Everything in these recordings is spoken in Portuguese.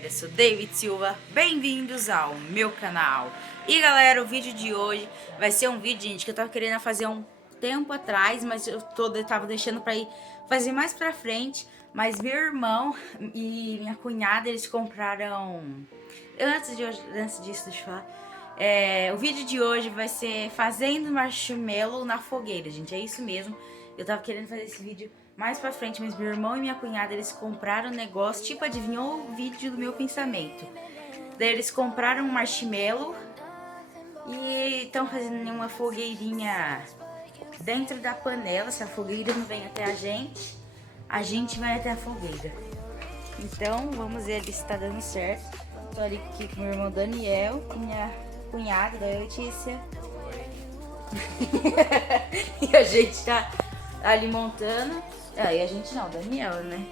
galera, eu sou David Silva, bem-vindos ao meu canal. E galera, o vídeo de hoje vai ser um vídeo, gente, que eu tava querendo fazer um tempo atrás, mas eu tava deixando pra ir fazer mais pra frente. Mas meu irmão e minha cunhada, eles compraram... Antes disso, deixa eu falar. O vídeo de hoje vai ser fazendo marshmallow na fogueira, gente, é isso mesmo. Eu tava querendo fazer esse vídeo mais pra frente, mas meu irmão e minha cunhada, eles compraram um negócio, tipo, adivinhou o vídeo do meu pensamento. Daí eles compraram um marshmallow e estão fazendo uma fogueirinha dentro da panela. Se a fogueira não vem até a gente vai até a fogueira. Então, vamos ver ali se tá dando certo. Tô ali aqui com meu irmão Daniel, com minha cunhada, da Letícia. E a gente tá ali montando. E a gente não, Daniel, né?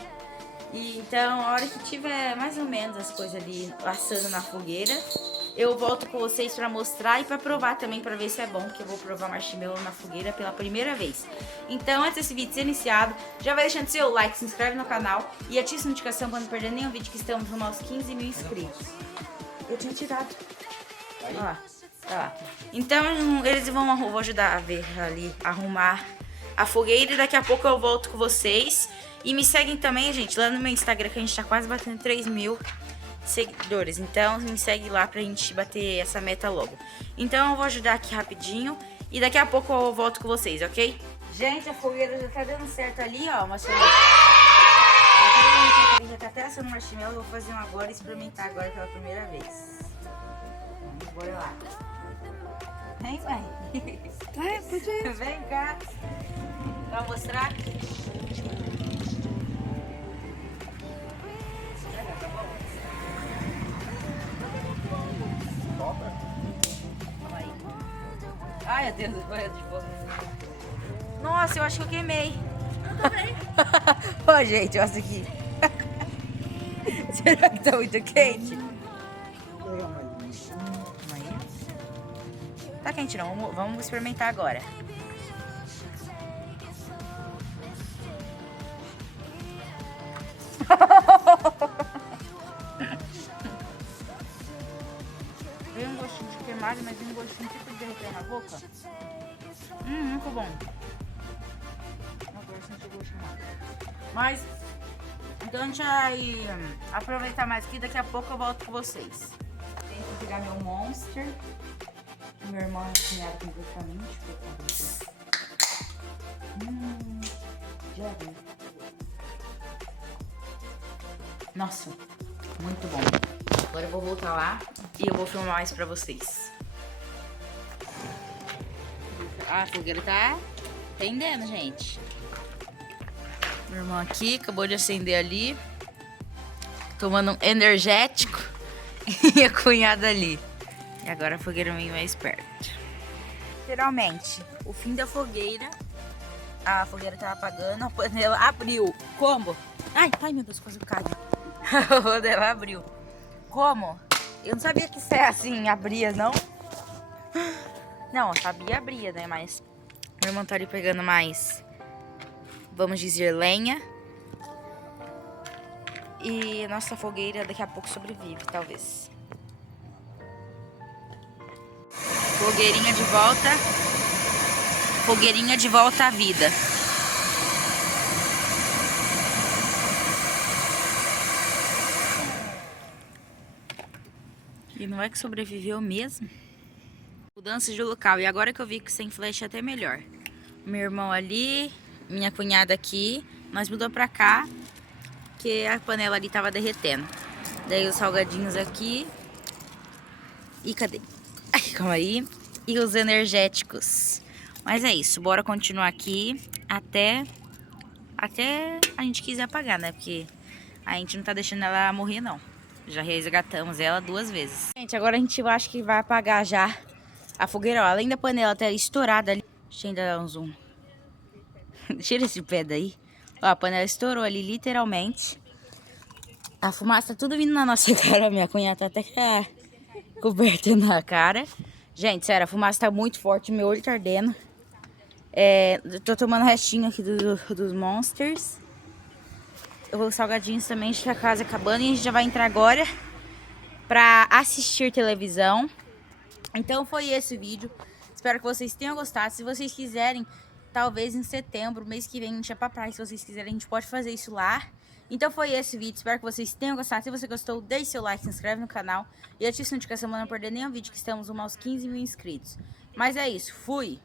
E então, a hora que tiver mais ou menos as coisas ali assando na fogueira, eu volto com vocês pra mostrar e pra provar também, pra ver se é bom, que eu vou provar marshmallow na fogueira pela primeira vez. Então, antes desse vídeo ser iniciado, já vai deixando seu like, se inscreve no canal e ativa a notificação pra não perder nenhum vídeo, que estamos rumo aos 15 mil inscritos. Eu tinha tirado. Olha lá. Olha lá. Então, vou ajudar a ver ali, arrumar a fogueira, e daqui a pouco eu volto com vocês. E me seguem também, gente, lá no meu Instagram, que a gente tá quase batendo 3 mil seguidores. Então me segue lá pra gente bater essa meta logo. Então eu vou ajudar aqui rapidinho e daqui a pouco eu volto com vocês, ok? Gente, a fogueira já tá dando certo ali, ó, marshmallow. Já tá até assando marshmallow, eu vou fazer um agora e experimentar agora pela primeira vez. Bora lá. Vem, mãe. Vem cá. Pra mostrar. Ai, meu Deus, foi de boa. Nossa, eu acho que eu queimei. Eu também. Ó, gente, olha isso aqui. Será que tá muito quente? Tá quente não, vamos experimentar agora. Veio um gostinho de queimado, mas veio um gostinho tipo de derreter na boca. Muito bom. Agora senti o gosto queimado. Mas, então a gente vai aproveitar mais aqui, daqui a pouco eu volto com vocês. Tenho que pegar meu Monster. Meu irmão é cunhado completamente. Já vi. Nossa, muito bom. Agora eu vou voltar lá e eu vou filmar mais pra vocês. A fogueira tá prendendo, gente. Meu irmão aqui acabou de acender ali, tomando um energético. E a cunhada ali. E agora a fogueira vem mais perto. Literalmente, o fim da fogueira. A fogueira tava apagando, a panela abriu. Como? Ai, meu Deus, quase caiu. A panela abriu. Como? Eu não sabia que isso é assim, abria, não? Não, eu sabia abria, né? Mas meu irmão tá ali pegando mais, vamos dizer, lenha. E a nossa fogueira daqui a pouco sobrevive, talvez. Fogueirinha de volta. Fogueirinha de volta à vida. E não é que sobreviveu mesmo? Mudança de local. E agora que eu vi que sem flash é até melhor. Meu irmão ali, minha cunhada aqui. Nós mudamos pra cá, que a panela ali tava derretendo. Daí os salgadinhos aqui. E cadê? Ai, calma aí. E os energéticos. Mas é isso, bora continuar aqui até a gente quiser apagar, né? Porque a gente não tá deixando ela morrer, não. Já resgatamos ela 2 vezes. Gente, agora a gente acha que vai apagar já a fogueira, ó. Além da panela ter estourado ali. Deixa eu ainda dar um zoom. Tira esse pé daí. Ó, a panela estourou ali, literalmente. A fumaça tá tudo vindo na nossa cara. Minha cunhada tá até coberta na cara. Gente, sério, a fumaça tá muito forte. Meu olho tá ardendo. Tô tomando restinho aqui dos Monsters. os salgadinhos também, a gente tá quase acabando. E a gente já vai entrar agora pra assistir televisão. Então foi esse o vídeo. Espero que vocês tenham gostado. Se vocês quiserem, talvez em setembro, mês que vem, a gente vai pra praia. Se vocês quiserem, a gente pode fazer isso lá. Então foi esse o vídeo. Espero que vocês tenham gostado. Se você gostou, deixe seu like, se inscreve no canal. E ative a notificação para não perder nenhum vídeo, que estamos rumo aos 15 mil inscritos. Mas é isso. Fui!